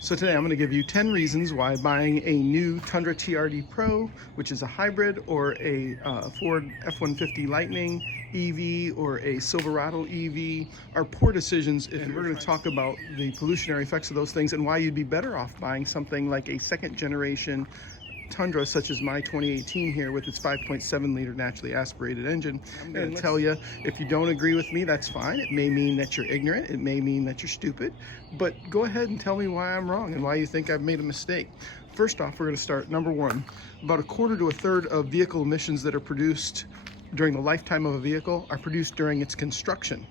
So today I'm going to give you 10 reasons why buying a new Tundra TRD Pro, which is a hybrid, or a Ford F150 Lightning EV, or a Silverado EV are poor decisions. And we're going to talk about the pollutionary effects of those things and why you'd be better off buying something like a second generation Tundra, such as my 2018 here with its 5.7 liter naturally aspirated engine. I'm going to tell you, if you don't agree with me, that's fine. It may mean that you're ignorant. It may mean that you're stupid, but go ahead and tell me why I'm wrong and why you think I've made a mistake. First off, we're going to start number one. About a quarter to a third of vehicle emissions that are produced during the lifetime of a vehicle are produced during its construction.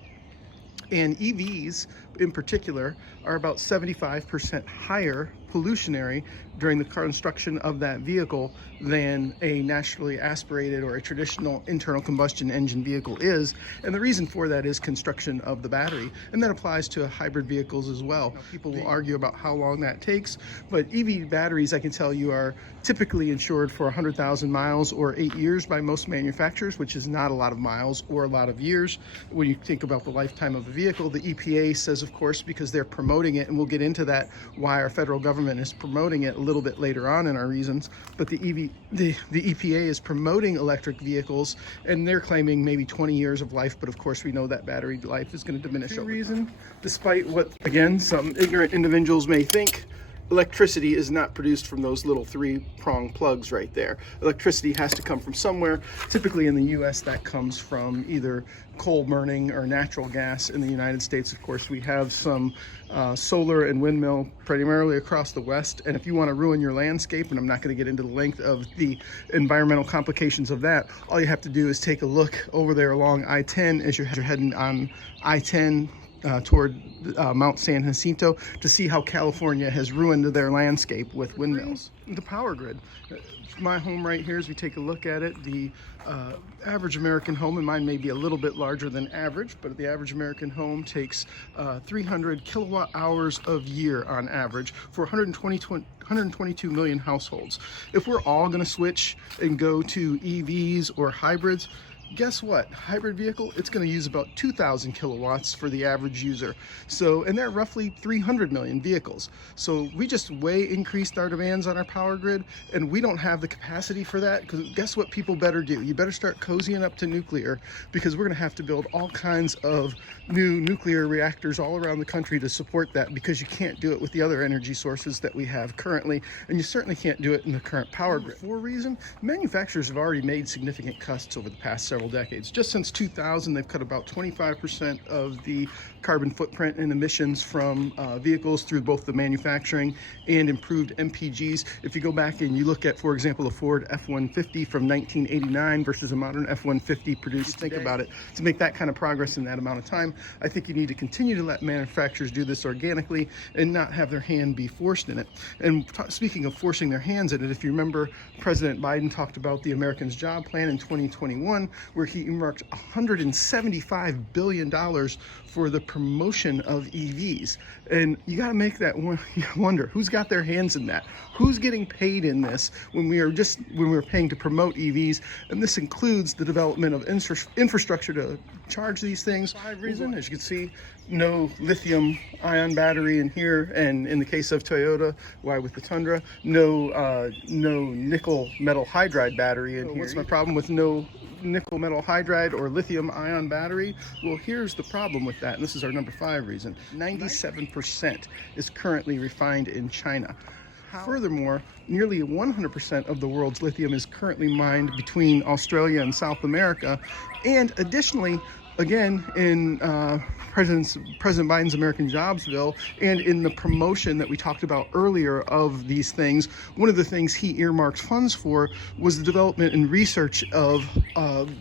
And EVs in particular are about 75% higher pollutionary during the construction of that vehicle than a naturally aspirated or a traditional internal combustion engine vehicle is. And the reason for that is construction of the battery. And that applies to hybrid vehicles as well. Now, people will argue about how long that takes, but EV batteries, I can tell you, are typically insured for 100,000 miles or 8 years by most manufacturers, which is not a lot of miles or a lot of years. When you think about the lifetime of a vehicle, the EPA says, of course, because they're promoting it, and we'll get into that, why our federal government is promoting it a little bit later on in our reasons, but the EPA is promoting electric vehicles, and they're claiming maybe 20 years of life, but of course we know that battery life is going to diminish over time. Despite what, again, some ignorant individuals may think, electricity is not produced from those little three-prong plugs right there. Electricity has to come from somewhere. Typically in the US, that comes from either coal burning or natural gas. In the United States, of course, we have some solar and windmill primarily across the West. And if you want to ruin your landscape, and I'm not going to get into the length of the environmental complications of that, all you have to do is take a look over there along I-10 as you're heading on I-10 toward Mount San Jacinto to see how California has ruined their landscape with windmills. The power grid. My home right here, as we take a look at it, the average American home, and mine may be a little bit larger than average, but the average American home takes 300 kilowatt hours of year on average for 122 million households. If we're all going to switch and go to EVs or hybrids, guess what? Hybrid vehicle, it's going to use about 2,000 kilowatts for the average user. So, and there are roughly 300 million vehicles. So we just way increased our demands on our power grid, and we don't have the capacity for that, because guess what people better do? You better start cozying up to nuclear, because we're going to have to build all kinds of new nuclear reactors all around the country to support that, because you can't do it with the other energy sources that we have currently, and you certainly can't do it in the current power grid. For a reason, manufacturers have already made significant cuts over the past several decades. Just since 2000, they've cut about 25% of the carbon footprint and emissions from vehicles through both the manufacturing and improved MPGs. If you go back and you look at, for example, the Ford F150 from 1989 versus a modern F150 produced, think about it, to make that kind of progress in that amount of time, I think you need to continue to let manufacturers do this organically and not have their hand be forced in it. And speaking of forcing their hands in it, if you remember, President Biden talked about the Americans Job Plan in 2021, where he earmarked $175 billion for the promotion of EVs. And you got to make that wonder, who's got their hands in that? Who's getting paid in this when we're paying to promote EVs? And this includes the development of infrastructure to charge these things. Reason, as you can see, no lithium ion battery in here, and in the case of Toyota, why with the Tundra, no nickel metal hydride battery in here. What's my problem with no nickel metal hydride or lithium ion battery? Well, here's the problem with that, and this is our number 5 reason. 97% is currently refined in China. Furthermore, nearly 100% of the world's lithium is currently mined between Australia and South America. And additionally, again, in President Biden's American Jobs Bill and in the promotion that we talked about earlier of these things, one of the things he earmarked funds for was the development and research of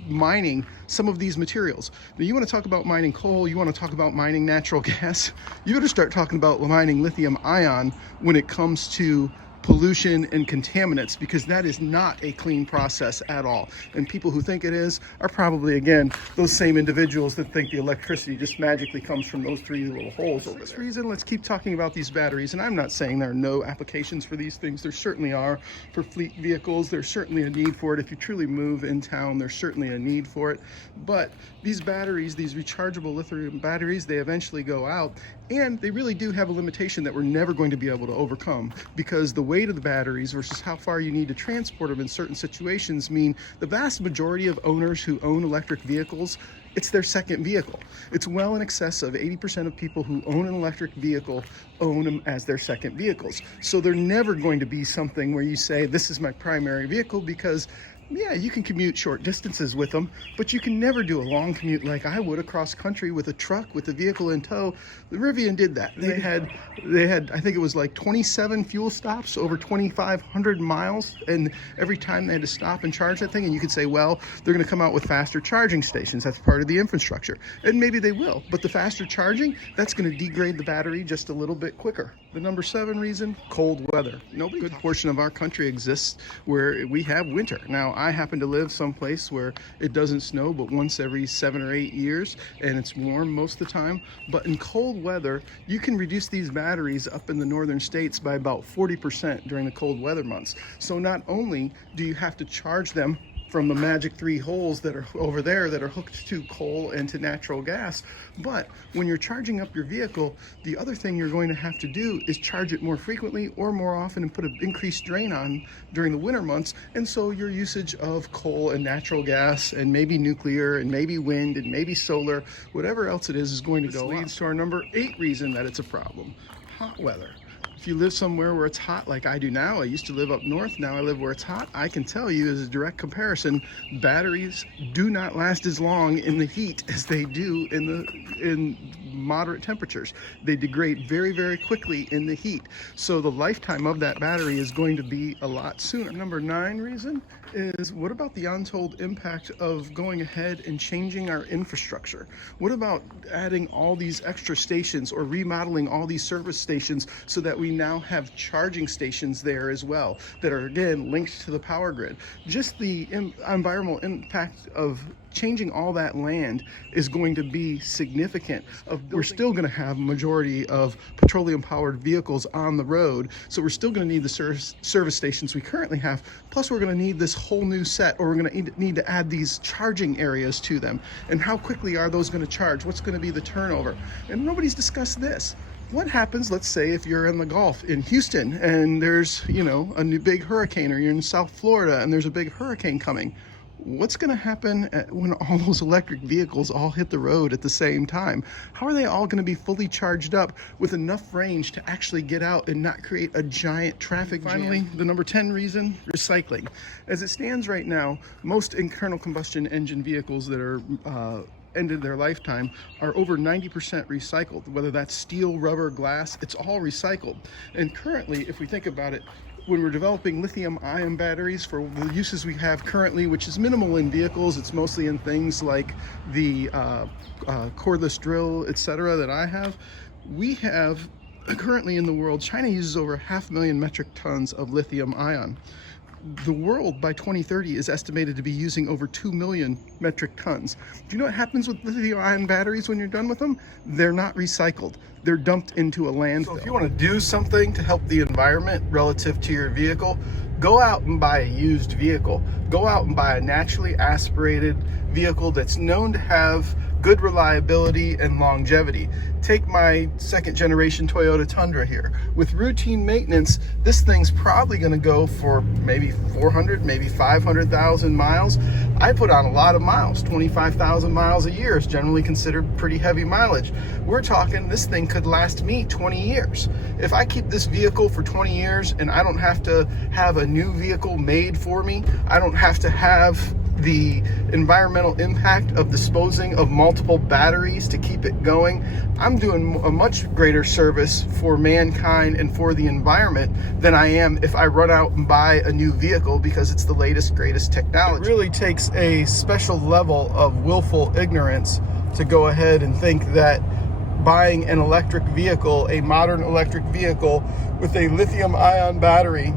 mining some of these materials. Now, you want to talk about mining coal, you want to talk about mining natural gas, you better start talking about mining lithium ion when it comes to pollution and contaminants, because that is not a clean process at all. And people who think it is are probably, again, those same individuals that think the electricity just magically comes from those three little holes. For this reason, let's keep talking about these batteries. And I'm not saying there are no applications for these things. There certainly are for fleet vehicles. There's certainly a need for it. If you truly move in town, there's certainly a need for it. But these batteries, these rechargeable lithium batteries, they eventually go out, and they really do have a limitation that we're never going to be able to overcome, because the weight of the batteries versus how far you need to transport them in certain situations mean the vast majority of owners who own electric vehicles, it's their second vehicle. It's well in excess of 80% of people who own an electric vehicle own them as their second vehicles. So they're never going to be something where you say, this is my primary vehicle, because yeah, you can commute short distances with them, but you can never do a long commute like I would across country with a truck with a vehicle in tow. The Rivian did that. They had, I think it was like 27 fuel stops over 2,500 miles, and every time they had to stop and charge that thing, and you could say, well, they're going to come out with faster charging stations. That's part of the infrastructure, and maybe they will, but the faster charging, that's going to degrade the battery just a little bit quicker. The number 7 reason, cold weather. No good portion of our country exists where we have winter. Now, I happen to live someplace where it doesn't snow but once every 7 or 8 years, and it's warm most of the time. But in cold weather, you can reduce these batteries up in the northern states by about 40% during the cold weather months. So not only do you have to charge them from the magic 3 holes that are over there that are hooked to coal and to natural gas, but when you're charging up your vehicle, the other thing you're going to have to do is charge it more frequently or more often and put an increased drain on during the winter months. And so your usage of coal and natural gas and maybe nuclear and maybe wind and maybe solar, whatever else it is going to go up. This leads to our number 8 reason that it's a problem: hot weather. If you live somewhere where it's hot like I do now, I used to live up north, now I live where it's hot, I can tell you as a direct comparison, batteries do not last as long in the heat as they do in moderate temperatures. They degrade very, very quickly in the heat. So the lifetime of that battery is going to be a lot sooner. Number 9 reason is, what about the untold impact of going ahead and changing our infrastructure? What about adding all these extra stations or remodeling all these service stations so that we now have charging stations there as well that are, again, linked to the power grid? Just the environmental impact of changing all that land is going to be significant. We're still going to have a majority of petroleum powered vehicles on the road, so we're still going to need the service stations we currently have, plus we're going to need this whole new set, or we're going to need to add these charging areas to them. And how quickly are those going to charge? What's going to be the turnover? And nobody's discussed this. What happens, let's say, if you're in the Gulf in Houston and there's, you know, a new big hurricane, or you're in South Florida and there's a big hurricane coming? What's going to happen when all those electric vehicles all hit the road at the same time? How are they all going to be fully charged up with enough range to actually get out and not create a giant traffic jam? Finally, the number 10 reason, recycling. As it stands right now, most internal combustion engine vehicles that are ended their lifetime are over 90% recycled. Whether that's steel, rubber, glass, it's all recycled. And currently, if we think about it, when we're developing lithium-ion batteries for the uses we have currently, which is minimal in vehicles, it's mostly in things like the cordless drill, etc. that I have. We have currently in the world, China uses over 500,000 metric tons of lithium-ion. The world by 2030 is estimated to be using over 2 million metric tons. Do you know what happens with lithium-ion batteries when you're done with them? They're not recycled. They're dumped into a landfill. So if you want to do something to help the environment relative to your vehicle, go out and buy a used vehicle. Go out and buy a naturally aspirated vehicle that's known to have good reliability and longevity. Take my 2nd generation Toyota Tundra here. With routine maintenance, this thing's probably going to go for maybe 400, maybe 500,000 miles. I put on a lot of miles. 25,000 miles a year is generally considered pretty heavy mileage. We're talking this thing could last me 20 years. If I keep this vehicle for 20 years and I don't have to have a new vehicle made for me, I don't have to have the environmental impact of disposing of multiple batteries to keep it going, I'm doing a much greater service for mankind and for the environment than I am if I run out and buy a new vehicle because it's the latest, greatest technology. It really takes a special level of willful ignorance to go ahead and think that buying an electric vehicle, a modern electric vehicle with a lithium-ion battery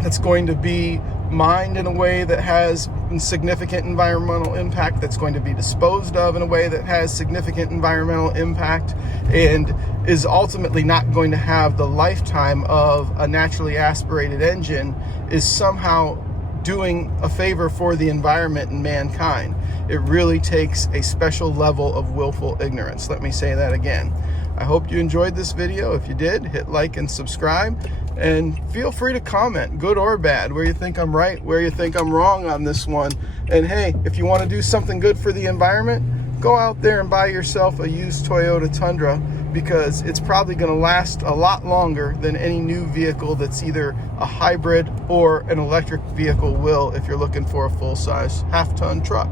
that's going to be mined in a way that has significant environmental impact, that's going to be disposed of in a way that has significant environmental impact, and is ultimately not going to have the lifetime of a naturally aspirated engine, is somehow doing a favor for the environment and mankind. It really takes a special level of willful ignorance. Let me say that again. I hope you enjoyed this video. If you did, hit like and subscribe, and feel free to comment, good or bad, where you think I'm right, where you think I'm wrong on this one. And hey, if you want to do something good for the environment, go out there and buy yourself a used Toyota Tundra, because it's probably going to last a lot longer than any new vehicle that's either a hybrid or an electric vehicle will, if you're looking for a full-size half-ton truck.